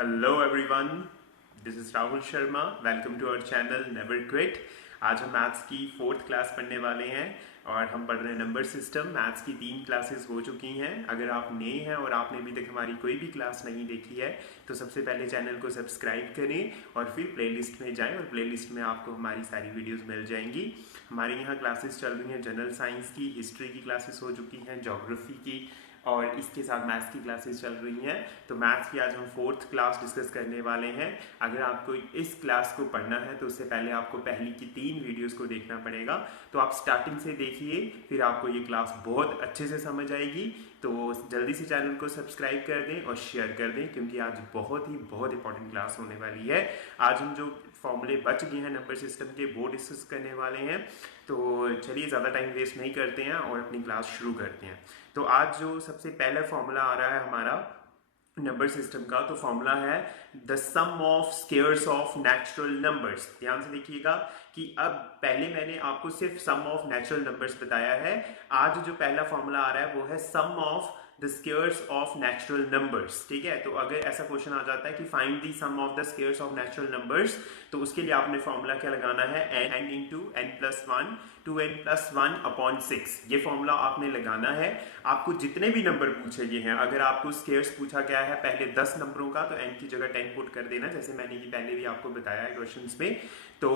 Hello everyone, this is Rahul Sharma. Welcome to our channel never quit. आज हम maths की 4th class पढ़ने वाले हैं और हम पढ़ रहे हैं नंबर सिस्टम। मैथ्स की 3 क्लासेस हो चुकी हैं। अगर आप नए हैं और आपने अभी तक हमारी कोई भी क्लास नहीं देखी है तो सबसे पहले चैनल को सब्सक्राइब करें और फिर प्लेलिस्ट में जाएं और प्लेलिस्ट में आपको हमारी सारी वीडियोस मिल जाएंगी। हमारे यहाँ क्लासेस चल रही हैं जनरल साइंस की, हिस्ट्री की क्लासेस हो चुकी हैं, ज्योग्राफी की और इसके साथ मैथ्स की क्लासेस चल रही हैं। तो मैथ्स की आज हम 4th क्लास डिस्कस करने वाले हैं। अगर आपको इस क्लास को पढ़ना है तो उससे पहले आपको पहली की 3 वीडियोस को देखना पड़ेगा। तो आप स्टार्टिंग से देखिए, फिर आपको ये क्लास बहुत अच्छे से समझ आएगी। तो जल्दी से चैनल को सब्सक्राइब कर दें और शेयर कर दें, क्योंकि आज बहुत इंपॉर्टेंट क्लास होने वाली है। आज हम जो फॉर्मूले बच गए हैं नंबर सिस्टम के वो डिस्कस करने वाले हैं। तो चलिए ज़्यादा टाइम वेस्ट नहीं करते हैं और अपनी क्लास शुरू करते हैं। तो आज जो सबसे पहला फॉर्मूला आ रहा है हमारा नंबर सिस्टम का, तो फॉर्मूला है the sum of squares of natural numbers. ध्यान से देखिएगा कि अब पहले मैंने आपको सिर्फ सम ऑफ नेचुरल नंबर्स बताया है। आज जो पहला फॉर्मूला आ रहा है वो है sum of the squares of natural numbers. ठीक है, तो अगर ऐसा क्वेश्चन आ जाता है कि find the sum of the squares of natural numbers, तो उसके लिए आपने फॉर्मूला क्या लगाना है, n into n plus 1 2n plus 1 upon 6। ये फॉर्मूला आपने लगाना है। आपको जितने भी नंबर पूछे गए हैं, अगर आपको स्क्वायर्स पूछा गया है पहले 10 नंबरों का, तो n की जगह 10 पुट कर देना, जैसे मैंने ये पहले भी आपको बताया है क्वेश्चंस में। तो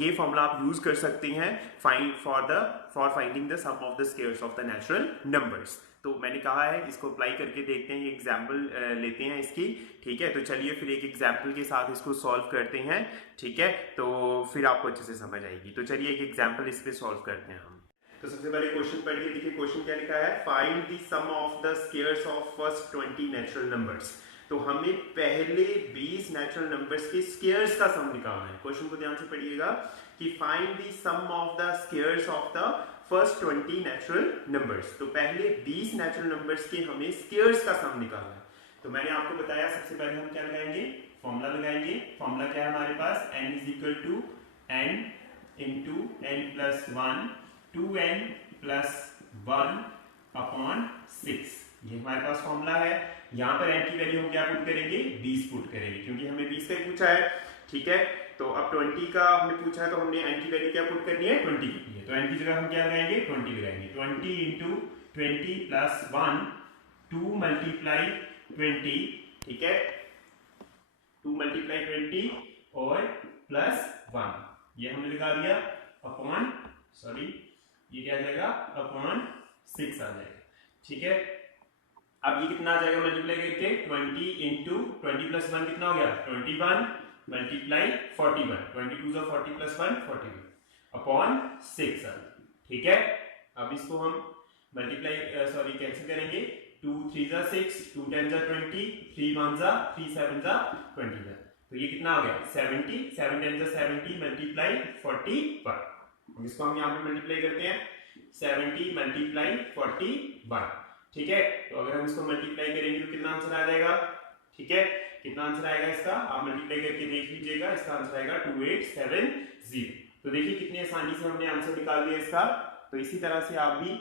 ये फॉर्मूला आप यूज कर सकते हैं for finding the sum of the squares of the natural numbers. तो मैंने कहा है इसको अप्लाई करके देखते हैं, ये एग्जाम्पल लेते हैं इसकी। ठीक है, तो चलिए फिर एक एग्जाम्पल के साथ इसको सॉल्व करते हैं। ठीक है, तो फिर आपको अच्छे से समझ आएगी। तो चलिए एक एग्जाम्पल इस पे सॉल्व करते हैं हम। तो सबसे पहले क्वेश्चन पढ़िए। देखिए क्वेश्चन क्या लिखा है, find the sum of the squares of first 20 natural numbers. तो हमें पहले 20 नेचुरल नंबर्स के स्क्वायर्स का सम निकालना है। क्वेश्चन को ध्यान से पढ़िएगा कि find the sum of the squares of the first 20 natural numbers. तो पहले 20 नेचुरल नंबर्स के हमें स्क्वायर्स का सम निकालना है। तो मैंने आपको बताया सबसे पहले हम क्या लगाएंगे, फॉर्मूला लगाएंगे। फॉर्मूला क्या है हमारे पास, n is equal to n into n plus 1 2n plus 1 upon 6। ये हमारे पास फॉर्मूला है। यहाँ पर n की वैल्यू हम क्या पुट करेंगे, 20 पुट करेंगे, क्योंकि हमें 20 का पूछा है। ठीक है, तो अब 20 का हमने पूछा है तो हमने n की वैल्यू क्या पुट करनी है, 20 की है। तो n की जगह हम क्या लगाएंगे, 20 लगाएंगे। 20 इंटू 20 प्लस 1 2 मल्टीप्लाई 20। ठीक है, 2 मल्टीप्लाई 20 और प्लस 1, ये हमने लगा दिया अपॉन, सॉरी ये क्या आ जाएगा, अपॉन 6 आ जाएगा। ठीक है, अब ये कितना आ जाएगा मल्टीप्लाई करके, 20 इंटू 20 प्लस 1 कितना हो गया, 21 मल्टीप्लाई 41, 22 जा 40 प्लस 1 41 अपॉन 6। ठीक है, अब इसको हम मल्टीप्लाई सॉरी कैंसिल करेंगे। 2 3 जा 6, 2 10 जा 20, 3 1 जा 3 7 जा 20 जा, तो ये कितना हो गया 70, 7 10 जा 70 मल्टीप्लाई 41। अब इसको हम यहाँ पे मल्टीप्लाई करते हैं, 70 मल्टीप्लाई 41। ठीक है, तो अगर हम इसको मल्टीप्लाई करेंगे तो कितना आंसर आ जाएगा। ठीक है, कितना आंसर आएगा इसका, आप मल्टीप्लाई करके देख लीजिएगा। इसका आंसर आएगा 2870। तो देखिए कितनी आसानी से हमने आंसर निकाल दिया इसका। तो इसी तरह से आप भी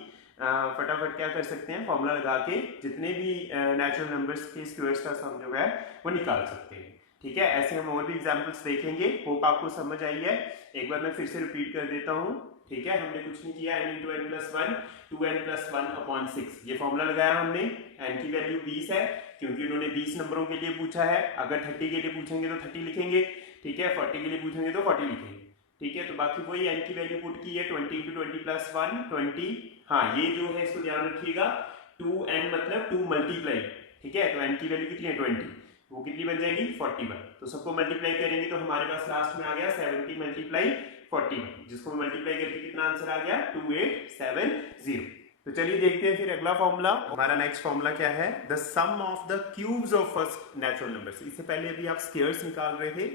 फटाफट क्या कर सकते हैं, फॉर्मूला लगा के जितने भी नेचुरल नंबर्स के स्क्वायर्स का सम जो है वो निकाल सकते हैं। ठीक है, ऐसे हम और भी एग्जांपल्स देखेंगे। होप आपको समझ आई है। एक बार मैं फिर से रिपीट कर देता हूँ। ठीक है, हमने कुछ नहीं किया, n into n plus 1 2n plus 1 upon 6, ये फॉर्मूला लगाया हमने। n की वैल्यू 20 है, क्योंकि उन्होंने 20 नंबरों के लिए पूछा है। अगर 30 के लिए पूछेंगे तो 30 लिखेंगे। ठीक है, 40 के लिए पूछेंगे तो 40 लिखेंगे। ठीक है, तो बाकी वही n की वैल्यू पुट की है, 20 इंटू 20 प्लस 1 20। हाँ, ये जो है इसको ध्यान रखिएगा, 2n मतलब 2 मल्टीप्लाई। ठीक है, तो n की वैल्यू कितनी है 20, वो कितनी बन जाएगी 41। तो सबको मल्टीप्लाई करेंगे तो हमारे पास लास्ट में आ गया 70 मल्टीप्लाई 41, जिसको मल्टीप्लाई करके कितना आंसर आ गया 2870। तो चलिए देखते हैं फिर अगला फॉर्मूला। हमारा नेक्स्ट फॉर्मूला क्या है, the sum of the cubes of first natural numbers. इससे पहले अभी आप स्क्वायर्स निकाल रहे थे,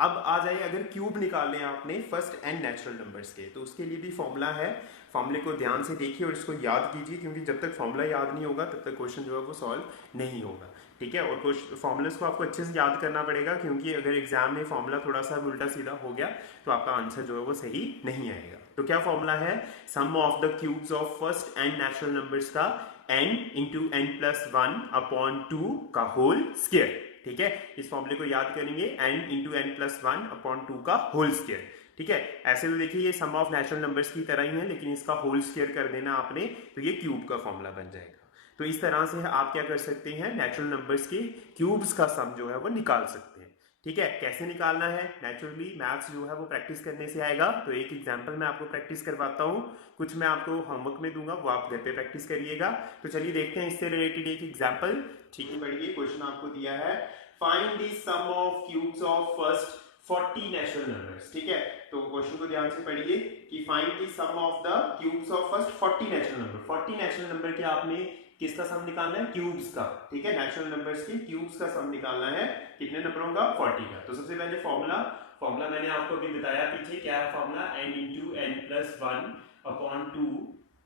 अब आ जाइए अगर क्यूब निकालने हैं आपने फर्स्ट n नेचुरल नंबर्स के, तो उसके लिए भी फॉर्मूला है। फॉर्मूले को ध्यान से देखिए और इसको याद कीजिए, क्योंकि जब तक फॉर्मूला याद नहीं होगा तब तक क्वेश्चन जो है वो सॉल्व नहीं होगा। ठीक है, और फॉर्मूलेस को आपको अच्छे से याद करना पड़ेगा, क्योंकि अगर एग्जाम में फॉर्मूला थोड़ा सा उल्टा सीधा हो गया तो आपका आंसर जो है वो सही नहीं आएगा। तो क्या फॉर्मूला है, sum of the cubes of first n natural numbers का n into n plus 1 upon 2 का होल स्क्वायर। ठीक है। इस फॉर्मूले को याद करेंगे n into n plus one upon two का होल स्क्वायर, ठीक है। ऐसे तो देखिए ये सम ऑफ नेचुरल नंबर्स की तरह ही है, लेकिन इसका होल स्क्वायर कर देना आपने तो ये क्यूब का फॉर्मूला बन जाएगा। तो इस तरह से आप क्या कर सकते हैं, नेचुरल नंबर्स के क्यूब्स का सम जो है वो निकाल सकते हैं, ठीक है। कैसे निकालना है, नेचुरली मैथ्स जो है वो प्रैक्टिस करने से आएगा। तो एक एग्जांपल मैं आपको प्रैक्टिस करवाता हूँ, कुछ मैं आपको होमवर्क में दूंगा, वो आप घर पे प्रैक्टिस करिएगा। तो चलिए देखते हैं इससे रिलेटेड एक एग्जांपल, ठीक है। पढ़िए, क्वेश्चन आपको दिया है, find the sum of cubes of first 40 natural numbers, ठीक है। तो क्वेश्चन को ध्यान से पढ़िए कि find the sum of the cubes of first 40 natural number. 40 natural number के आपने किसका सम निकालना है, क्यूब्स का, ठीक है। नेचुरल नंबर्स के क्यूब्स का सम निकालना है, कितने नंबरों का, 40 का। तो सबसे पहले फॉर्मूला मैंने आपको अभी बताया पीछे, क्या है formula, n into n plus one upon two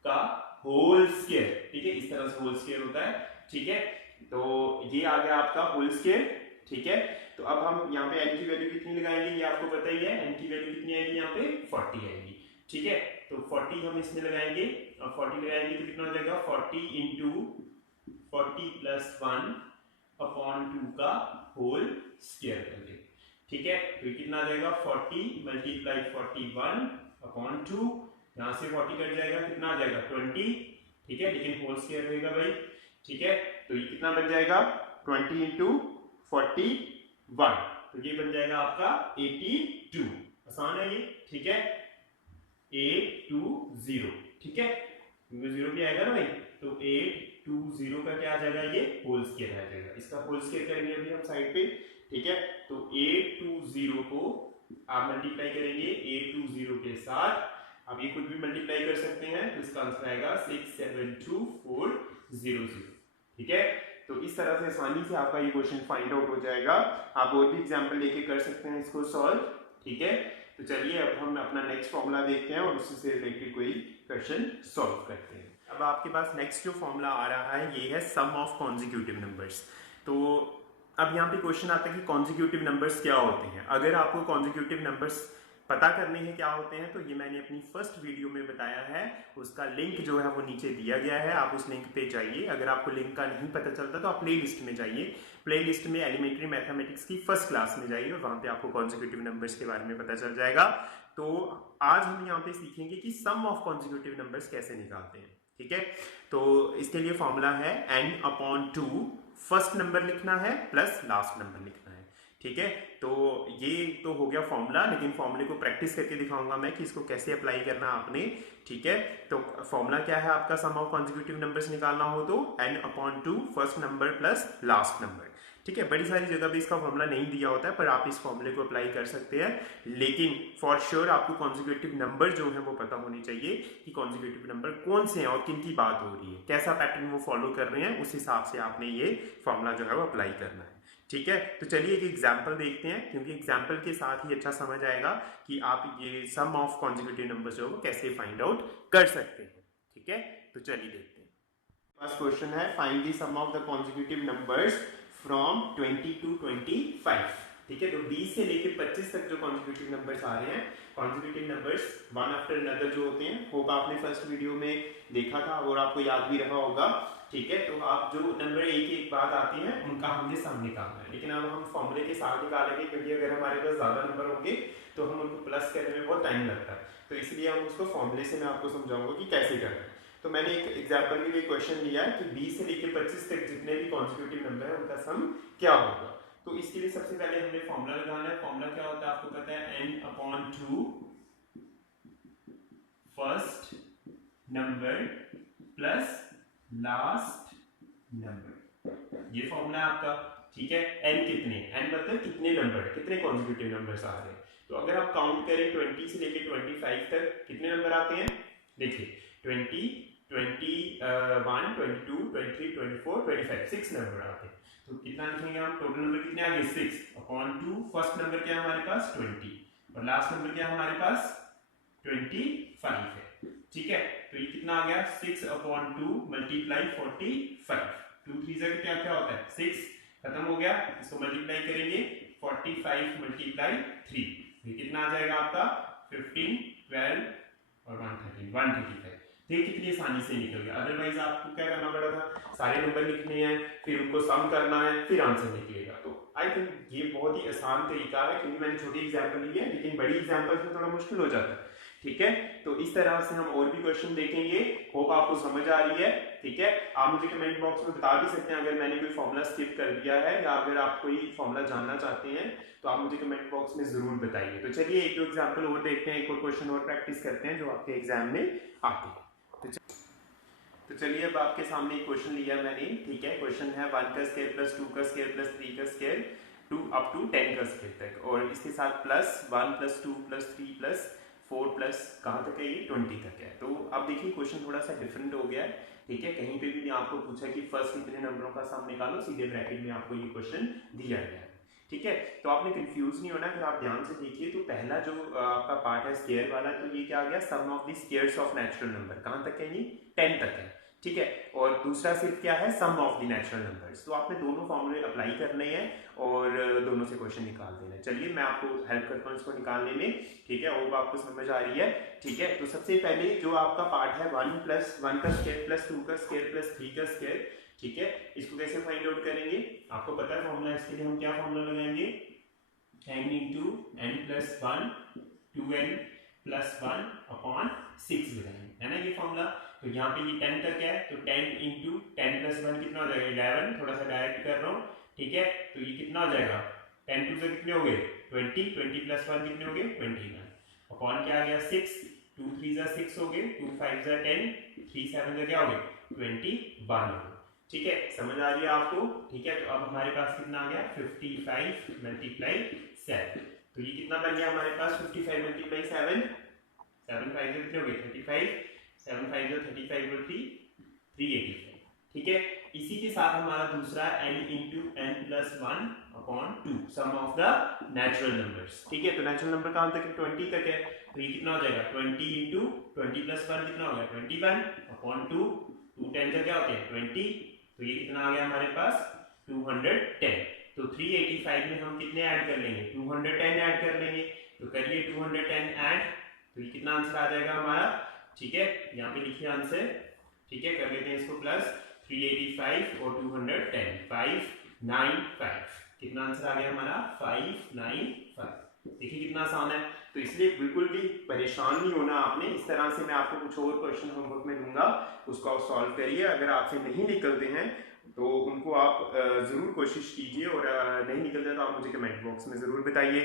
का होल स्क्वायर, ठीक है। इस तरह से होल स्क्वायर होता है, ठीक है। तो ये आ गया आपका होल स्क्वायर, ठीक है। तो अब हम यहाँ पे n की वैल्यू कितनी लगाएंगे, ये आपको पता ही है, n की वैल्यू कितनी आएगी, यहाँ पे 40 आएगी, ठीक है। तो 40 हम इसमें लगाएंगे, और 40 लगाएंगे तो कितना हो जाएगा, 40 into 40 plus one upon two का होल स्क्वायर करके, ठीक है। तो कितना आ जाएगा, 40 मल्टीप्लाई 41 अपॉन टू, यहाँ से 40 कट जाएगा, कितना आ जाएगा 20, ठीक है, लेकिन होल स्क्वायर रहेगा भाई, ठीक है। तो ये कितना बन जाएगा, 20 इंटू 41, तो ये बन जाएगा आपका 82, आसान है ये, ठीक है, 820, ठीक है, क्योंकि 0 भी आएगा ना भाई। तो 820 का क्या आ जाएगा, ये होल स्क्वायर आ जाएगा। इसका होल स्क्वायर करेंगे अभी हम साइड पे, ठीक है। तो 820 को आप मल्टीप्लाई करेंगे 820 के साथ, आप ये खुद भी मल्टीप्लाई कर सकते हैं, तो इसका आंसर आएगा 672400, ठीक है। तो इस तरह से आसानी से आपका ये क्वेश्चन फाइंड आउट हो जाएगा। आप और भी एग्जाम्पल लेके कर सकते हैं इसको सॉल्व, ठीक है। तो चलिए अब हम अपना नेक्स्ट फॉर्मूला देखते हैं और उससे रिलेटेड कोई क्वेश्चन सॉल्व करते हैं। अब आपके पास नेक्स्ट जो फॉर्मूला आ रहा है ये है सम ऑफ कॉन्जिक्यूटिव नंबर्स। तो अब यहाँ पे क्वेश्चन आता है कि कॉन्जिक्यूटिव नंबर्स क्या होते हैं। अगर आपको कॉन्जिक्यूटिव नंबर्स पता करने हैं क्या होते हैं, तो ये मैंने अपनी फर्स्ट वीडियो में बताया है, उसका लिंक जो है वो नीचे दिया गया है, आप उस लिंक पे जाइए। अगर आपको लिंक का नहीं पता चलता तो आप प्ले लिस्ट में जाइए, प्ले लिस्ट में एलिमेंट्री मैथमेटिक्स की फर्स्ट क्लास में जाइए और वहाँ पे आपको कॉन्जिक्यूटिव नंबर्स के बारे में पता चल जाएगा। तो आज हम यहाँ पे सीखेंगे कि सम ऑफ कॉन्जिक्यूटिव नंबर्स कैसे निकालते हैं, ठीक है। तो इसके लिए फॉर्मूला है n/2, फर्स्ट नंबर लिखना है प्लस लास्ट नंबर लिखना है, ठीक है। तो ये तो हो गया फॉर्मूला, लेकिन फॉर्मूले को प्रैक्टिस करके दिखाऊंगा मैं कि इसको कैसे अप्लाई करना आपने, ठीक है। तो फॉर्मूला क्या है आपका, सम ऑफ कॉन्जिक्यूटिव नंबर्स निकालना हो तो n/2 first number plus last number, ठीक है। बड़ी सारी जगह पे इसका फॉर्मूला नहीं दिया होता है, पर आप इस फॉर्मूले को अप्लाई कर सकते हैं, लेकिन फॉर श्योर आपको कॉन्जिक्यूटिव नंबर जो है वो पता होनी चाहिए कि कॉन्जिक्यूटिव नंबर कौन से हैं और किन की बात हो रही है, कैसा पैटर्न वो फॉलो कर रहे हैं, उस हिसाब से आपने ये फॉर्मूला जो है वो अप्लाई करना है, ठीक है। तो चलिए एक एग्जाम्पल देखते हैं, क्योंकि एग्जाम्पल के साथ ही अच्छा समझ आएगा कि आप ये सम ऑफ कॉन्जिक्यूटिव नंबर्स जो है वो कैसे फाइंड आउट कर सकते हैं, ठीक है। तो चलिए देखते हैं। फर्स्ट क्वेश्चन है, find the sum of the consecutive numbers from 20 to 25, ठीक है। तो 20 से लेकर 25 तक जो कॉन्जिक्यूटिव नंबर्स आ रहे हैं, consecutive numbers one after another जो होते हैं, होप आपने फर्स्ट वीडियो में देखा था और आपको याद भी रहा होगा, ठीक है। तो आप जो नंबर एक एक बाद आते हैं उनका हमने सम निकालना है, लेकिन अब हम फॉर्मूले के साथ निकालेंगे, क्योंकि अगर हमारे पास ज्यादा नंबर होंगे तो हम उनको प्लस करने में बहुत टाइम लगता है, तो इसलिए हम उसको फॉर्मूले से मैं आपको समझाऊंगा कि कैसे करना है। तो मैंने एक एग्जांपल के लिए क्वेश्चन लिया है कि 20 से लेकर 25 तक जितने भी कॉन्जिक्यूटिव नंबर है उनका सम क्या होगा। तो इसके लिए सबसे पहले हमने फॉर्मूला लगाना है। फॉर्मूला क्या होता है आपको पता है, n/2 first number plus last number, ये फॉर्मूला है आपका, ठीक है। n कितने, n मतलब कितने नंबर, कितने कॉन्जिक्यूटिव नंबर्स आ रहे हैं। तो अगर आप काउंट करें 20 से लेकर 25 तक कितने नंबर आते हैं, देखिए 20, 21, 22, 23, 24, 25, 6 नंबर आते हैं। तो कितना लिखेंगे हम, टोटल नंबर कितने आ गए 6/2, फर्स्ट नंबर क्या है हमारे पास 20 और लास्ट नंबर क्या है हमारे पास 25 है, ठीक है। तो ये कितना आ गया 6/2 मल्टीप्लाई 45, 2 3 से क्या क्या होता है 6, खत्म हो गया। इसको मल्टीप्लाई करेंगे 45 मल्टीप्लाई 3, ये कितना आ जाएगा आपका 15, 12 और 135। देखिए कितनी आसानी से निकल गया, अदरवाइज आपको क्या करना पड़ा था, सारे नंबर लिखने हैं, फिर उनको सम करना है, फिर आंसर निकलेगा। तो आई थिंक ये बहुत ही आसान तरीका है, क्योंकि मैंने छोटी एग्जाम्पल ली है, लेकिन बड़ी एग्जाम्पल में थोड़ा मुश्किल हो जाता है। ठीक है, तो इस तरह से हम और भी क्वेश्चन देखेंगे। होप आपको समझ आ रही है। ठीक है, आप मुझे कमेंट बॉक्स में बता भी सकते हैं अगर मैंने कोई फॉर्मूला स्किप कर दिया है, या अगर आप कोई फॉर्मूला जानना चाहते हैं तो आप मुझे कमेंट बॉक्स में जरूर बताइए। तो चलिए एक दो एग्जाम्पल और देखते हैं, एक और क्वेश्चन और प्रैक्टिस करते हैं जो आपके एग्जाम में आते हैं। तो चलिए अब आपके सामने एक क्वेश्चन लिया मैंने। ठीक है, क्वेश्चन है 1 का स्क्वायर प्लस 2 का स्क्वायर प्लस 3 का स्क्वायर टू अप टू 10 का स्क्वायर तक, और इसके साथ plus 1 plus 2 plus 3 plus 4 plus कहाँ तक है, ये 20 तक है। तो अब देखिए क्वेश्चन थोड़ा सा डिफरेंट हो गया है। ठीक है, कहीं पे भी नहीं आपको पूछा कि फर्स्ट कितने नंबरों का सम निकालो, सीधे ब्रैकेट में आपको ये क्वेश्चन दिया गया है। ठीक है, तो आपने कंफ्यूज नहीं होना। अगर आप ध्यान से देखिए तो पहला जो आपका पार्ट है स्क्वायर वाला, तो ये क्या आ गया, sum of the squares of natural number. कहाँ तक है, ये 10 तक है। ठीक है, और दूसरा सिर्फ क्या है, sum of the natural numbers. तो आपने दोनों फॉर्मूले अप्लाई करने हैं और दोनों से क्वेश्चन निकाल देना है। चलिए मैं आपको हेल्प करता हूँ इसको निकालने में। ठीक है, वो आपको समझ आ रही है। ठीक है, तो सबसे पहले जो आपका पार्ट है 1 प्लस 1 का स्क्वायर प्लस 2 का स्क्वायर प्लस 3 का स्क्वायर। ठीक है, इसको कैसे फाइंड आउट करेंगे, आपको पता है फॉर्मूला। इसके लिए हम क्या फॉर्मूला लगाएंगे, n into n plus 1 2n plus 1 upon 6 लगाएंगे, है ना ये फॉर्मूला। तो यहाँ पे ये 10 तक है, तो 10 इंटू 10 प्लस 1 कितना हो जाएगा, 11। थोड़ा सा डायरेक्ट कर रहा हूँ। ठीक है, तो ये कितना हो जाएगा, 10 टू से कितने हो गए 20, 20 प्लस 1 कितने हो गए 21, अपॉन क्या आ गया 6, 2 3 जा 6 हो गए, 2 5 जा 10, 3 7 जा क्या हो गए 21। ठीक है, समझ आ रही है आपको। ठीक है, तो अब हमारे पास कितना आ गया 55 मल्टीप्लाई 7। तो ये कितना बन गया हमारे पास 55 मल्टीप्लाई 7, 7 5 कितने हो गए 35, 7 5 जो 35 और 3 385। ठीक है, इसी के साथ हमारा दूसरा n into n plus 1 upon 2 sum of the natural numbers. ठीक है, तो नेचुरल नंबर कहाँ तक है 20 तक है, तो ये कितना हो जाएगा 20 इंटू 20 प्लस 1 कितना हो गया 21 अपॉन 2, 2 10 का क्या होते हैं 20, तो ये कितना आ गया हमारे पास 210। तो 385 में हम कितने ऐड कर लेंगे 210 ऐड कर लेंगे। तो करिए 210 ऐड, तो ये कितना आंसर आ जाएगा हमारा। ठीक है, यहाँ पे लिखिए आंसर। ठीक है, कर लेते हैं इसको प्लस 385 और 210 595, कितना आंसर आ गया हमारा 595। देखिए कितना आसान है। तो इसलिए बिल्कुल भी परेशान नहीं होना आपने। इस तरह से मैं आपको कुछ और क्वेश्चन होमवर्क में दूंगा, उसको आप सॉल्व करिए। अगर आपसे नहीं निकलते हैं तो उनको आप ज़रूर कोशिश कीजिए, और नहीं निकलते तो आप मुझे कमेंट बॉक्स में ज़रूर बताइए।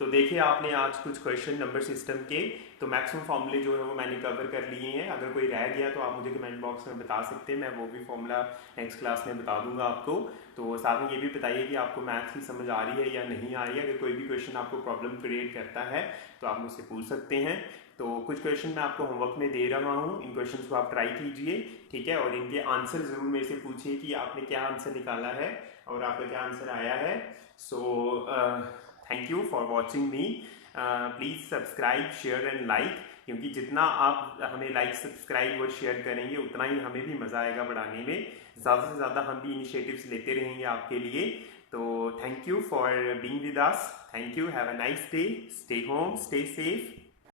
तो देखिए आपने आज कुछ क्वेश्चन नंबर सिस्टम के तो मैक्सिमम फॉर्मूले जो है वो मैंने कवर कर लिए हैं। अगर कोई रह गया तो आप मुझे कमेंट बॉक्स में बता सकते हैं, मैं वो भी फॉर्मूला नेक्स्ट क्लास में बता दूंगा आपको। तो साथ में ये भी बताइए कि आपको मैथ्स की समझ आ रही है या नहीं आ रही है। अगर कोई भी क्वेश्चन आपको प्रॉब्लम क्रिएट करता है तो आप मुझसे पूछ सकते हैं। तो कुछ क्वेश्चन मैं आपको होमवर्क में दे रहा हूँ, इन क्वेश्चन को आप ट्राई कीजिए। ठीक है, और इनके आंसर ज़रूर मेरे से पूछिए कि आपने क्या आंसर निकाला है और आपका क्या आंसर आया है। So thank you for watching me. Please subscribe share and like, क्योंकि जितना आप हमें लाइक सब्सक्राइब और शेयर करेंगे उतना ही हमें भी मज़ा आएगा बढ़ाने में। ज़्यादा से ज़्यादा हम भी इनिशिएटिव्स लेते रहेंगे आपके लिए। तो thank you for being with us. Thank you, have a nice day, stay home, stay safe.